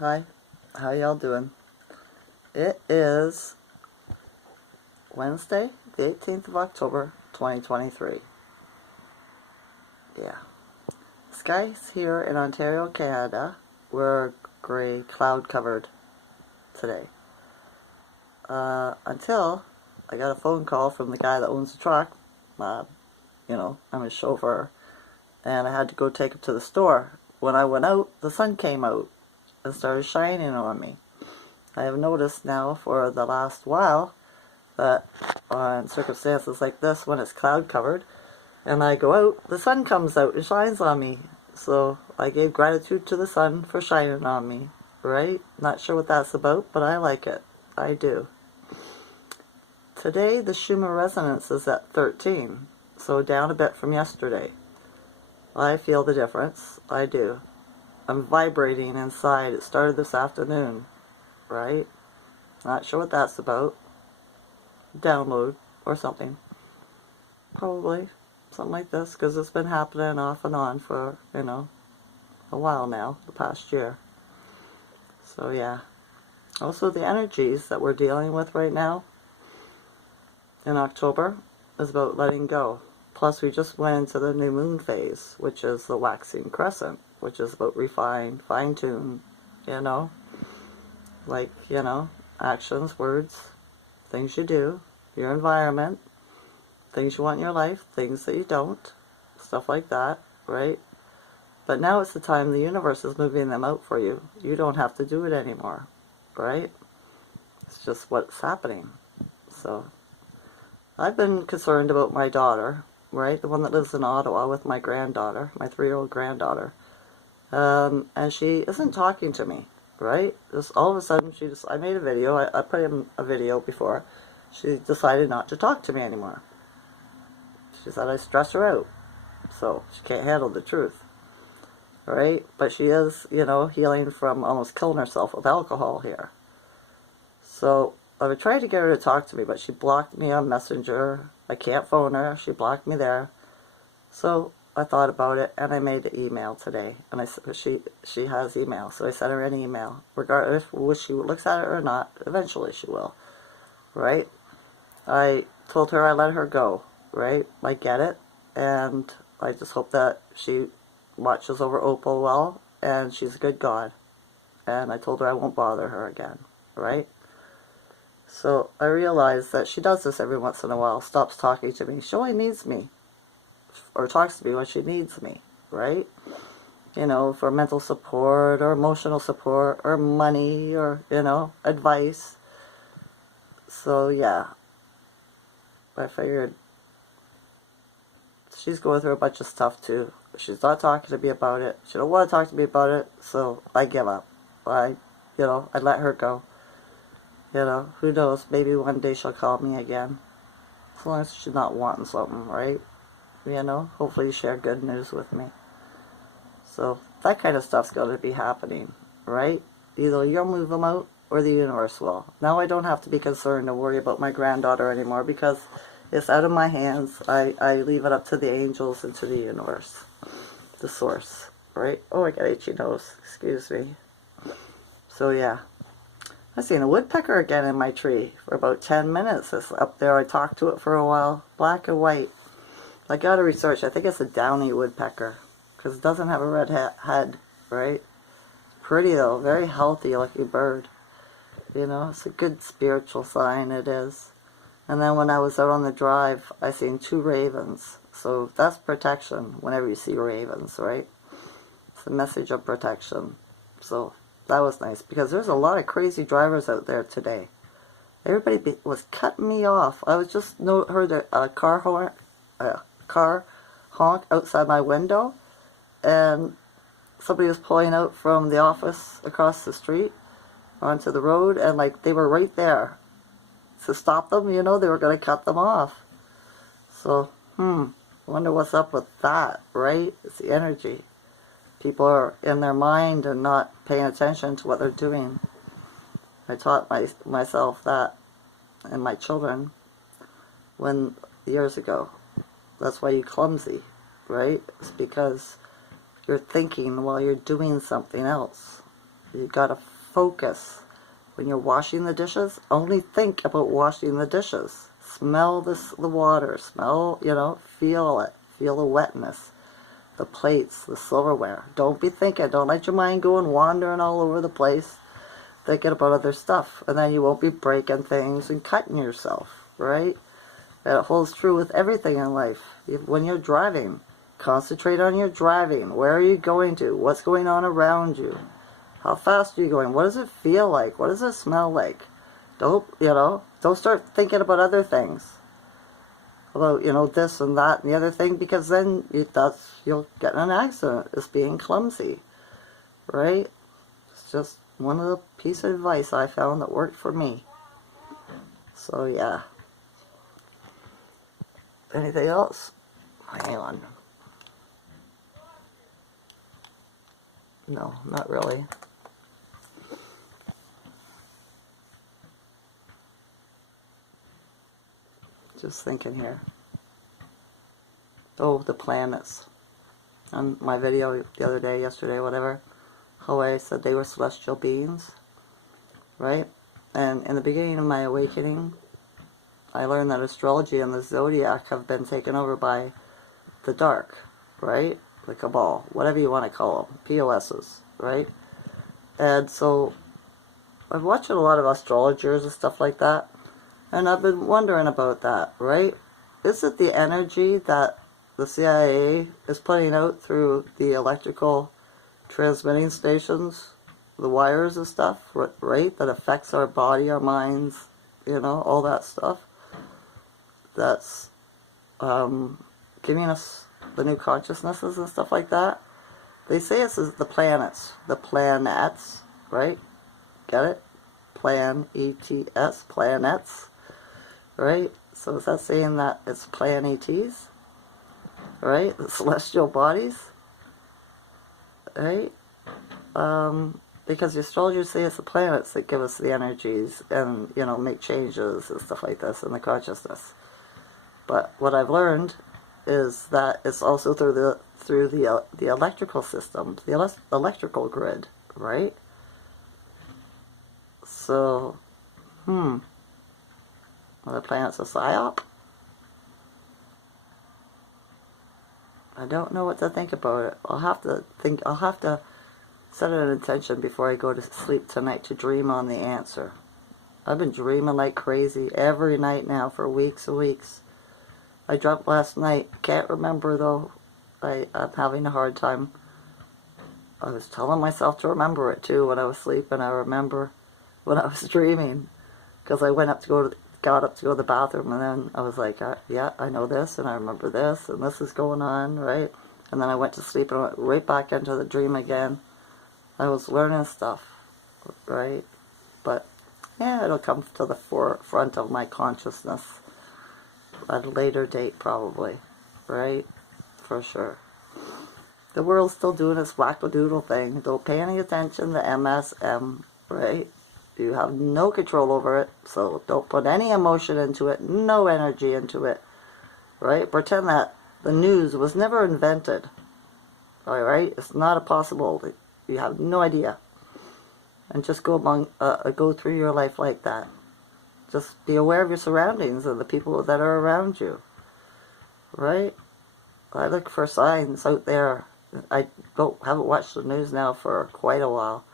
Hi, how y'all doing? It is Wednesday, the 18th of October, 2023. Yeah. Skies here in Ontario, Canada were gray, cloud covered today. Until I got a phone call from the guy that owns the truck. I'm his chauffeur, and I had to go take him to the store. When I went out, the sun came out and started shining on me. I have noticed now for the last while that on circumstances like this, when it's cloud covered and I go out, the sun comes out and shines on me. So I gave gratitude to the sun for shining on me, right? Not sure what that's about, but I like it. I do. Today the Schumann resonance is at 13, so down a bit from yesterday. I feel the difference. I do. I'm vibrating inside. It started this afternoon, right? Not sure what that's about. Download or something. Probably something like this, because it's been happening off and on for, a while now, the past year. So yeah. Also, the energies that we're dealing with right now in October is about letting go. Plus, we just went into the new moon phase, which is the waxing crescent, which is about refine, fine-tune, actions, words, things you do, your environment, things you want in your life, things that you don't, stuff like that, right? But now it's the time the universe is moving them out for you. You don't have to do it anymore, right? It's just what's happening. So I've been concerned about my daughter, right? The one that lives in Ottawa with my granddaughter, my 3-year-old granddaughter. And she isn't talking to me, right? Just all of a sudden, I made a video, I put in a video before. She decided not to talk to me anymore. She said I stress her out, so she can't handle the truth, right? But she is, healing from almost killing herself with alcohol here. So I would try to get her to talk to me, but she blocked me on Messenger. I can't phone her. She blocked me there. So I thought about it, and I made an email today. And I said she has email, so I sent her an email. Regardless if she looks at it or not, eventually she will, right? I told her I let her go, right? I get it, and I just hope that she watches over Opal well, and she's a good God. And I told her I won't bother her again, right? So I realized that she does this every once in a while, stops talking to me. She only needs me, or talks to me when she needs me, right? For mental support, or emotional support, or money, or, advice. So yeah, I figured she's going through a bunch of stuff too. She's not talking to me about it. She don't want to talk to me about it, so I give up. I let her go. Who knows? Maybe one day she'll call me again. As long as she's not wanting something, right? Hopefully you share good news with me. So that kind of stuff's going to be happening, right? Either you'll move them out or the universe will. Now I don't have to be concerned or worry about my granddaughter anymore because it's out of my hands. I leave it up to the angels and to the universe, the source, right? Oh, I got itchy nose. Excuse me. So yeah. I seen a woodpecker again in my tree for about 10 minutes. It's up there. I talked to it for a while. Black and white. I got to research. I think it's a downy woodpecker because it doesn't have a red head, right? Pretty though. Very healthy looking bird. It's a good spiritual sign. It is. And then when I was out on the drive, I seen 2 ravens. So that's protection whenever you see ravens, right? It's a message of protection. So that was nice because there's a lot of crazy drivers out there today. Everybody was cutting me off. I was just heard a car honk outside my window, and somebody was pulling out from the office across the street onto the road, and they were right there to stop them. They were going to cut them off. So, wonder what's up with that, right? It's the energy. People are in their mind and not paying attention to what they're doing. I taught myself that and my children years ago. That's why you're clumsy, right? It's because you're thinking while you're doing something else. You gotta focus. When you're washing the dishes, only think about washing the dishes. Smell the water. Smell, feel it. Feel the wetness. The plates, the silverware. Don't be thinking. Don't let your mind go and wandering all over the place thinking about other stuff. And then you won't be breaking things and cutting yourself, right? And it holds true with everything in life. When you're driving, concentrate on your driving. Where are you going to? What's going on around you? How fast are you going? What does it feel like? What does it smell like? Don't start thinking about other things. About, this and that and the other thing, because then you'll get in an accident. It's being clumsy, right? It's just one of the pieces of advice I found that worked for me. So, yeah. Anything else? Hang on. No, not really. Just thinking here. Oh, the planets. On my video the other day, yesterday, whatever, how I said they were celestial beings, right? And in the beginning of my awakening, I learned that astrology and the zodiac have been taken over by the dark, right? The cabal, whatever you want to call them, POSs, right? And so I've watched a lot of astrologers and stuff like that, and I've been wondering about that, right? Is it the energy that the CIA is putting out through the electrical transmitting stations, the wires and stuff, right? That affects our body, our minds, all that stuff. That's giving us the new consciousnesses and stuff like that. They say it's the planets, right? Get it? Planets, right? So is that saying that it's planetes, right? The celestial bodies, right? Because the astrologers say it's the planets that give us the energies and, make changes and stuff like this in the consciousness. But what I've learned is that it's also through the electrical system, the electrical grid, right? So, are the planets a psyop? I don't know what to think about it. I'll have to set an intention before I go to sleep tonight to dream on the answer. I've been dreaming like crazy every night now for weeks and weeks. I dreamt last night. Can't remember though. I'm having a hard time. I was telling myself to remember it too when I was sleeping. I remember when I was dreaming, because I got up to go to the bathroom, and then I was like, yeah, I know this, and I remember this, and this is going on, right? And then I went to sleep and went right back into the dream again. I was learning stuff, right? But yeah, it'll come to the forefront of my consciousness at a later date, probably, right? For sure. The world's still doing its wackadoodle thing. Don't pay any attention to MSM, right? You have no control over it, so don't put any emotion into it, no energy into it, right? Pretend that the news was never invented, all right? It's not a possibility. You have no idea. And just go through your life like that. Just be aware of your surroundings and the people that are around you, right? I look for signs out there. I haven't watched the news now for quite a while.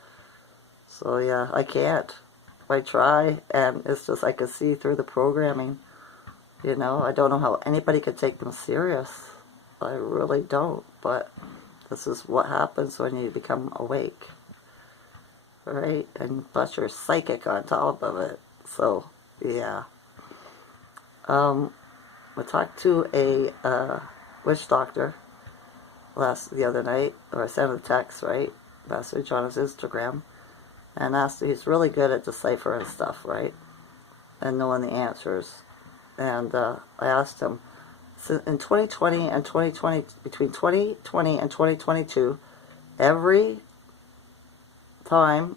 So yeah, I can't. I try, and it's just I can see through the programming. I don't know how anybody could take them serious. I really don't. But this is what happens when you become awake, right? And plus you're psychic on top of it. So yeah. I talked to a witch doctor the other night, or I sent a text, right? Message on his Instagram. And asked, he's really good at deciphering stuff, right? And knowing the answers. And I asked him, so in 2020 and 2020, between 2020 and 2022, every time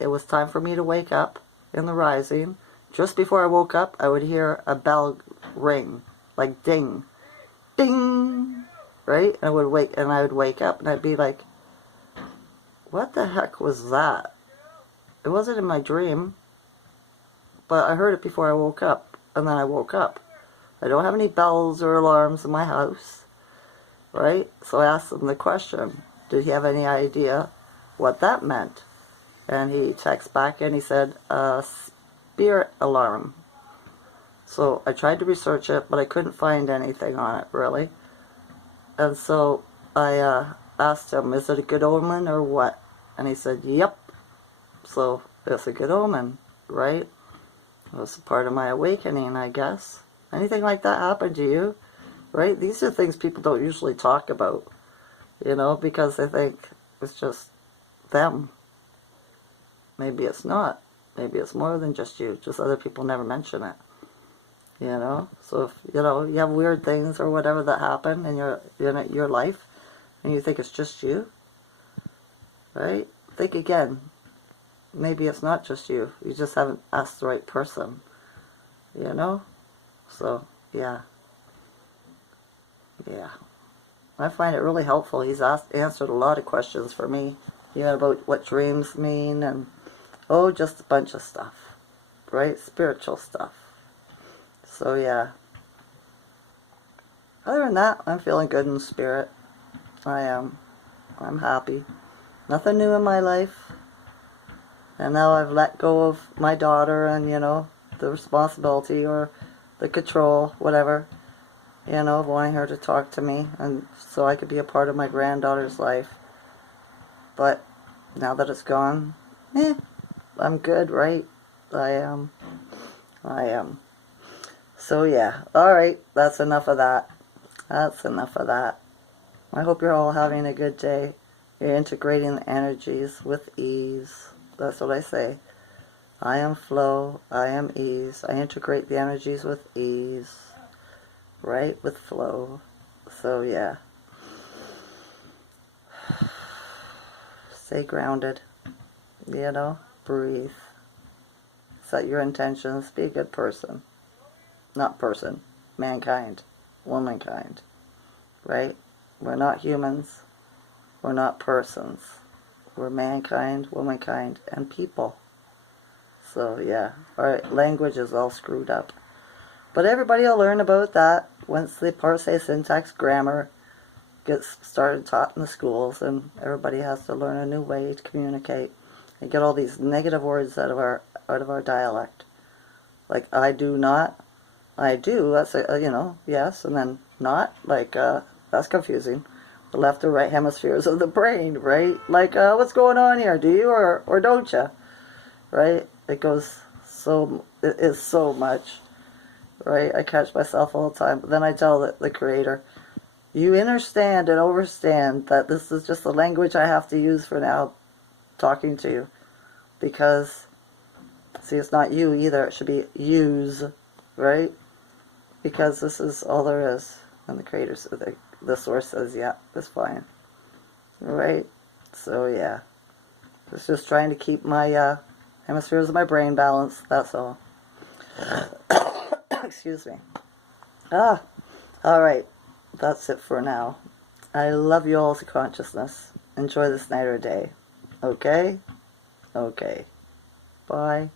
it was time for me to wake up in the rising, just before I woke up, I would hear a bell ring, like ding, ding, right? And I would wake up, and I'd be like, what the heck was that? It wasn't in my dream, but I heard it before I woke up, and then I woke up. I don't have any bells or alarms in my house, right? So I asked him the question, did he have any idea what that meant? And he texted back and he said, spirit alarm. So I tried to research it, but I couldn't find anything on it, really. And so I asked him, is it a good omen or what? And he said, yep. So it's a good omen, right? It was part of my awakening, I guess. Anything like that happen to you? Right? These are things people don't usually talk about, you know, because they think it's just them. Maybe it's not. Maybe it's more than just you. Just other people never mention it. You know? So if, you know, you have weird things or whatever that happen in your life, and you think it's just you, right? Think again. Maybe it's not just you. You just haven't asked the right person. You know? So, yeah. Yeah. I find it really helpful. He's answered a lot of questions for me, even about what dreams mean and, oh, just a bunch of stuff, right? Spiritual stuff. So, yeah. Other than that, I'm feeling good in spirit. I am. I'm happy. Nothing new in my life. And now I've let go of my daughter and, you know, the responsibility or the control, whatever, you know, of wanting her to talk to me and so I could be a part of my granddaughter's life. But now that it's gone, I'm good, right? I am. So yeah, alright, that's enough of that. That's enough of that. I hope you're all having a good day. You're integrating the energies with ease. That's what I say. I am flow, I am ease. I integrate the energies with ease. Right? With flow. So yeah. Stay grounded. You know? Breathe. Set your intentions. Be a good person. Not person. Mankind. Womankind. Right? We're not humans. We're not persons. We're mankind, womankind, and people. So yeah, our language is all screwed up. But everybody will learn about that once the parsing, syntax, grammar gets started taught in the schools, and everybody has to learn a new way to communicate and get all these negative words out of our dialect. Like I do not, I do. That's a, you know, yes, and then not. Like that's confusing. The left or right hemispheres of the brain, right? Like what's going on here? Do you or don't you? Right? It goes so. It is so much. Right? I catch myself all the time. But then I tell the creator, you understand and overstand that this is just the language I have to use for now talking to you. Because, see, it's not you either. It should be use, right? Because this is all there is. And the creator, the source says, yeah, it's fine. Right? So, yeah. It's just trying to keep my hemispheres of my brain balanced. That's all. Excuse me. Alright. That's it for now. I love you all to consciousness. Enjoy this night or day. Okay? Okay. Bye.